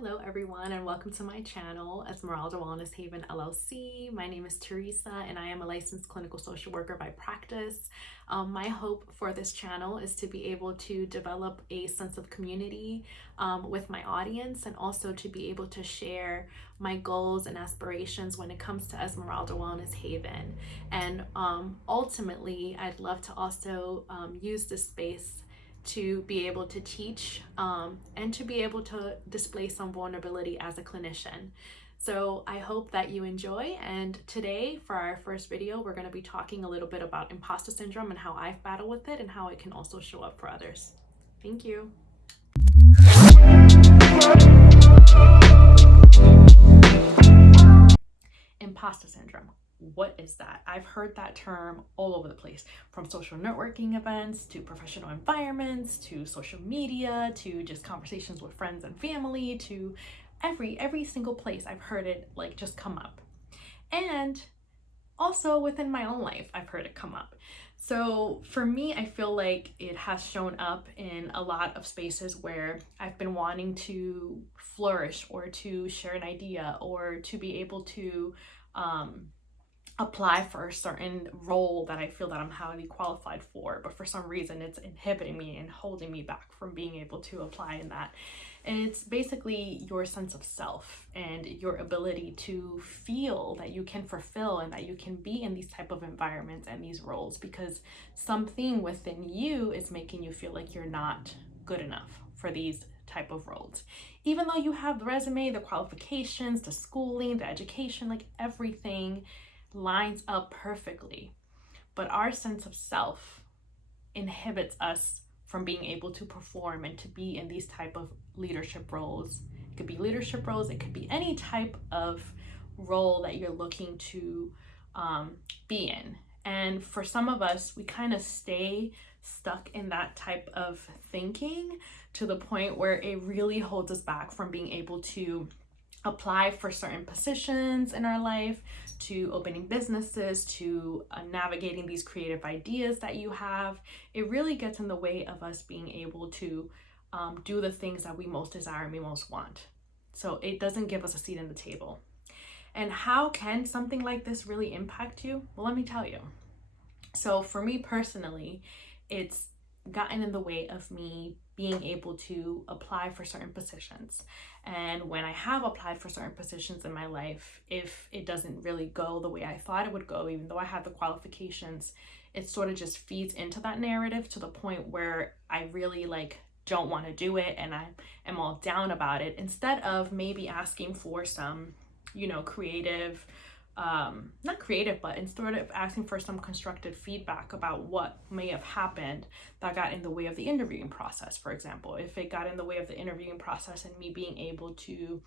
Hello everyone and welcome to my channel, Esmeralda Wellness Haven LLC. My name is Teresa and I am a licensed clinical social worker by practice. My hope for this channel is to be able to develop a sense of community with my audience, and also to be able to share my goals and aspirations when it comes to Esmeralda Wellness Haven. And ultimately, I'd love to also use this space to be able to teach and to be able to display some vulnerability as a clinician. So I hope that you enjoy. And today for our first video, we're going to be talking a little bit about imposter syndrome and how I've battled with it and how it can also show up for others. Thank you. Imposter syndrome. What is that? I've heard that term all over the place, from social networking events to professional environments to social media to just conversations with friends and family, to every single place I've heard it like just come up. And also within my own life, I've heard it come up. So for me, I feel like it has shown up in a lot of spaces where I've been wanting to flourish or to share an idea or to be able to apply for a certain role that I feel that I'm highly qualified for, but for some reason it's inhibiting me and holding me back from being able to apply in that. And it's basically your sense of self and your ability to feel that you can fulfill and that you can be in these type of environments and these roles, because something within you is making you feel like you're not good enough for these type of roles. Even though you have the resume, the qualifications, the schooling, the education, like everything lines up perfectly, but our sense of self inhibits us from being able to perform and to be in these type of leadership roles. It could be leadership roles, it could be any type of role that you're looking to be in. And for some of us, we kind of stay stuck in that type of thinking to the point where it really holds us back from being able to apply for certain positions in our life, to opening businesses, to navigating these creative ideas that you have. It really gets in the way of us being able to do the things that we most desire and we most want. So it doesn't give us a seat at the table. And how can something like this really impact you? Well, let me tell you. So for me personally, it's gotten in the way of me being able to apply for certain positions. And when I have applied for certain positions in my life, if it doesn't really go the way I thought it would go, even though I have the qualifications, it sort of just feeds into that narrative to the point where I really don't want to do it and I am all down about it, instead of maybe asking for some, creative, not creative, but instead of asking for some constructive feedback about what may have happened that got in the way of the interviewing process. For example, if it got in the way of the interviewing process and me being able to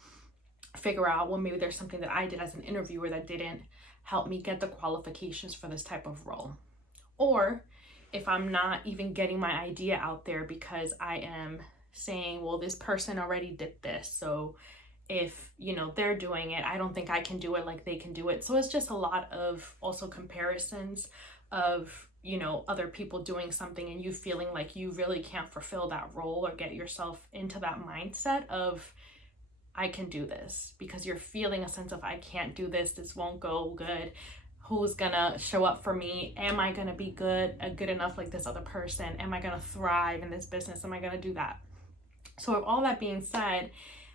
figure out, well, maybe there's something that I did as an interviewer that didn't help me get the qualifications for this type of role. Or if I'm not even getting my idea out there because I am saying, well, this person already did this, so if they're doing it, I don't think I can do it like they can do it. So it's just a lot of also comparisons of other people doing something and you feeling like you really can't fulfill that role or get yourself into that mindset of I can do this, because you're feeling a sense of I can't do this won't go good, who's gonna show up for me, am I gonna be good enough like this other person, am I gonna thrive in this business, am I gonna do that? So with all that being said,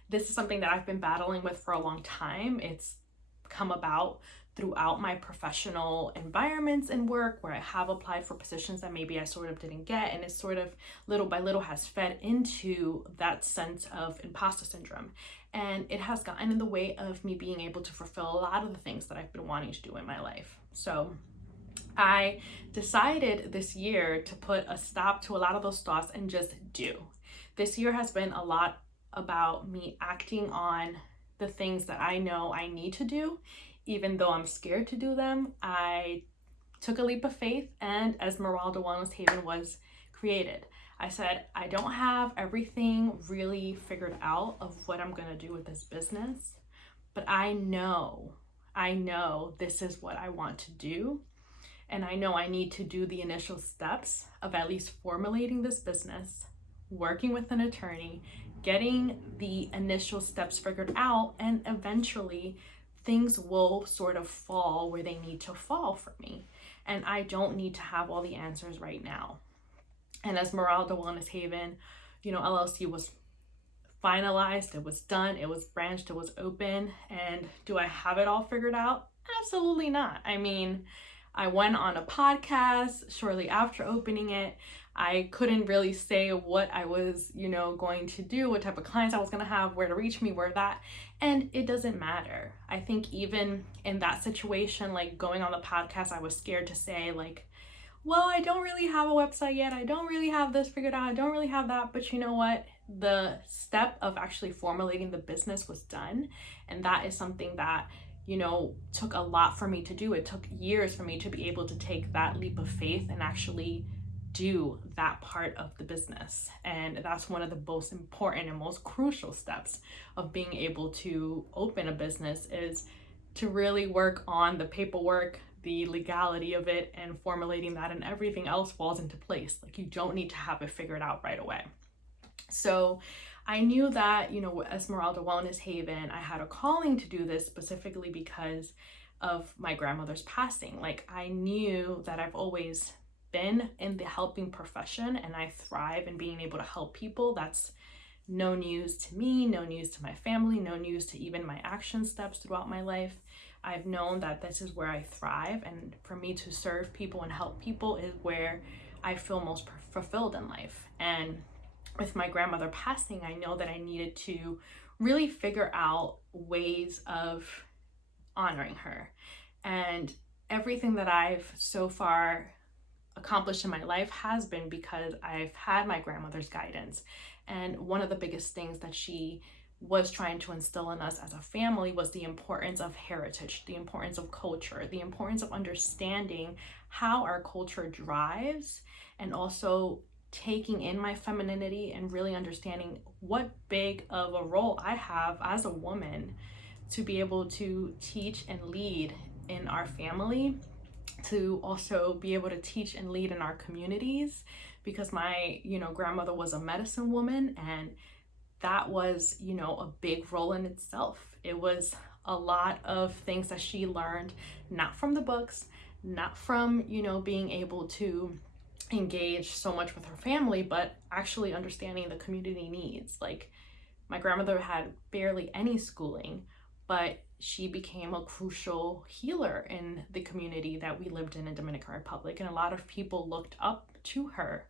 this is something that I've been battling with for a long time. It's come about throughout my professional environments and work where I have applied for positions that maybe I sort of didn't get, and it sort of little by little has fed into that sense of imposter syndrome. And it has gotten in the way of me being able to fulfill a lot of the things that I've been wanting to do in my life. So I decided this year to put a stop to a lot of those thoughts and just do. This year has been a lot about me acting on the things that I know I need to do, even though I'm scared to do them. I took a leap of faith and Esmeralda Wellness Haven was created. I said, I don't have everything really figured out of what I'm going to do with this business, but I know this is what I want to do. And I know I need to do the initial steps of at least formulating this business, working with an attorney, getting the initial steps figured out, and eventually things will sort of fall where they need to fall for me. And I don't need to have all the answers right now. And Esmeralda Wellness Haven, LLC was finalized, it was done, it was branched, it was open. And do I have it all figured out? Absolutely not. I mean, I went on a podcast shortly after opening it. I couldn't really say what I was, going to do, what type of clients I was going to have, where to reach me, where that, and it doesn't matter. I think even in that situation, like going on the podcast, I was scared to say like, well, I don't really have a website yet. I don't really have this figured out. I don't really have that. But you know what? The step of actually formulating the business was done. And that is something that, took a lot for me to do. It took years for me to be able to take that leap of faith and actually do that part of the business. And that's one of the most important and most crucial steps of being able to open a business, is to really work on the paperwork, the legality of it, and formulating that, and everything else falls into place. Like, you don't need to have it figured out right away. So I knew that, with Esmeralda Wellness Haven, I had a calling to do this specifically because of my grandmother's passing. Like, I knew that I've always been in the helping profession, and I thrive in being able to help people. That's no news to me, no news to my family, no news to even my action steps throughout my life. I've known that this is where I thrive, and for me to serve people and help people is where I feel most fulfilled in life. And with my grandmother passing, I know that I needed to really figure out ways of honoring her. And everything that I've so far accomplished in my life has been because I've had my grandmother's guidance. And one of the biggest things that she was trying to instill in us as a family was the importance of heritage, the importance of culture, the importance of understanding how our culture drives, and also taking in my femininity and really understanding what big of a role I have as a woman to be able to teach and lead in our family, to also be able to teach and lead in our communities, because my, grandmother was a medicine woman, and that was, a big role in itself. It was a lot of things that she learned, not from the books, not from, being able to engage so much with her family, but actually understanding the community needs. Like, my grandmother had barely any schooling, but she became a crucial healer in the community that we lived in Dominican Republic. And a lot of people looked up to her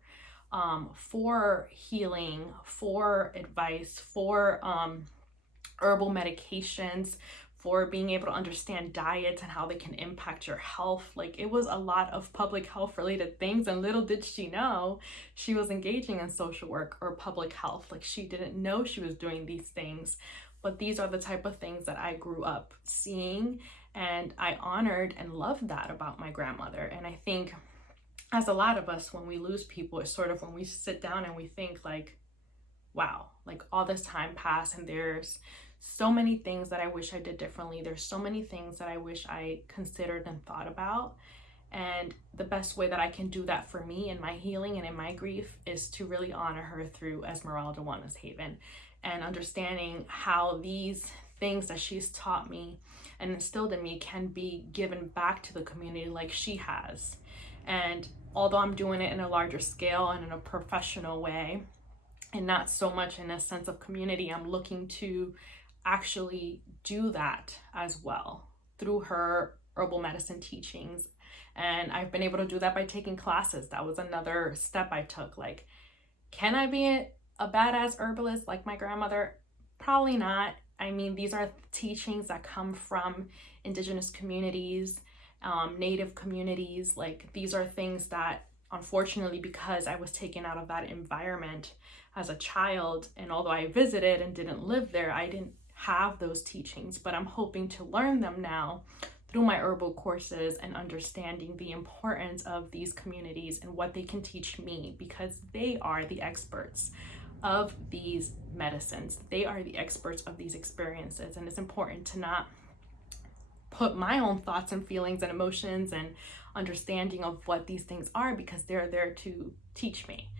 for healing, for advice, for herbal medications, for being able to understand diets and how they can impact your health. Like, it was a lot of public health related things, and little did she know she was engaging in social work or public health. Like, she didn't know she was doing these things, but these are the type of things that I grew up seeing, and I honored and loved that about my grandmother. And I think, as a lot of us, when we lose people, it's sort of when we sit down and we think like, wow, like all this time passed, and there's so many things that I wish I did differently. There's so many things that I wish I considered and thought about. And the best way that I can do that for me in my healing and in my grief is to really honor her through Esmeralda Wellness Haven, and understanding how these things that she's taught me and instilled in me can be given back to the community like she has. And although I'm doing it in a larger scale and in a professional way, and not so much in a sense of community, I'm looking to actually do that as well through her herbal medicine teachings. And I've been able to do that by taking classes. That was another step I took. Like, can I be a badass herbalist like my grandmother? Probably not. I mean, these are teachings that come from indigenous communities, native communities. Like, these are things that, unfortunately, because I was taken out of that environment as a child, and although I visited and didn't live there, I didn't have those teachings, but I'm hoping to learn them now through my herbal courses and understanding the importance of these communities and what they can teach me, because they are the experts of these medicines. They are the experts of these experiences, and it's important to not put my own thoughts and feelings and emotions and understanding of what these things are, because they're there to teach me.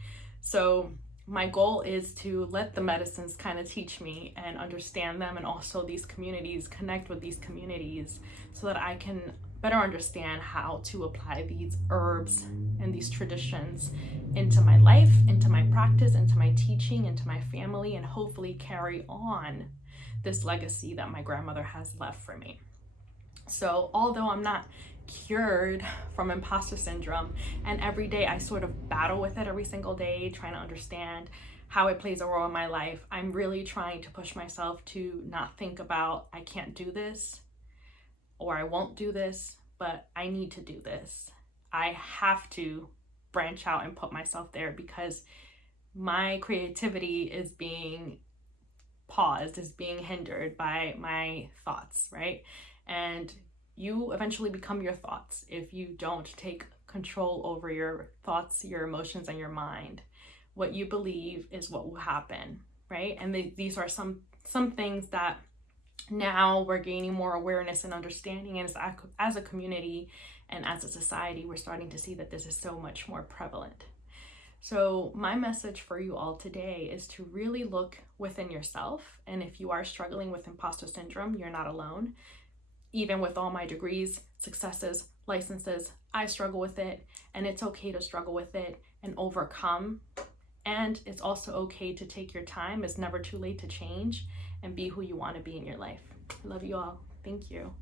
So my goal is to let the medicines kind of teach me and understand them, and also these communities, connect with these communities so that I can better understand how to apply these herbs and these traditions into my life, into my practice, into my teaching, into my family, and hopefully carry on this legacy that my grandmother has left for me. So although I'm not cured from imposter syndrome, and every day I sort of battle with it every single day, trying to understand how it plays a role in my life, I'm really trying to push myself to not think about I can't do this or I won't do this, but I need to do this. I have to branch out and put myself there, because my creativity is being paused, is being hindered by my thoughts, right? And you eventually become your thoughts if you don't take control over your thoughts, your emotions, and your mind. What you believe is what will happen, right? And these are some things that now we're gaining more awareness and understanding, and as a community and as a society, we're starting to see that this is so much more prevalent. So my message for you all today is to really look within yourself. And if you are struggling with imposter syndrome, you're not alone. Even with all my degrees, successes, licenses, I struggle with it, and it's okay to struggle with it and overcome. And it's also okay to take your time. It's never too late to change and be who you want to be in your life. I love you all. Thank you.